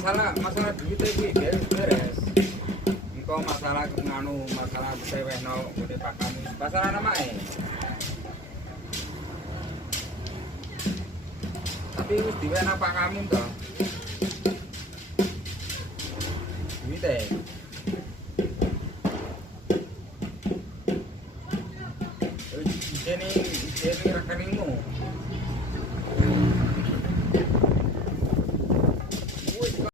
masalah duit iki beres. Engko masalah nganu masalah sewehno ngene pakane. Masalah namae. Tapi wis diwenehi Pak kamu to. Duit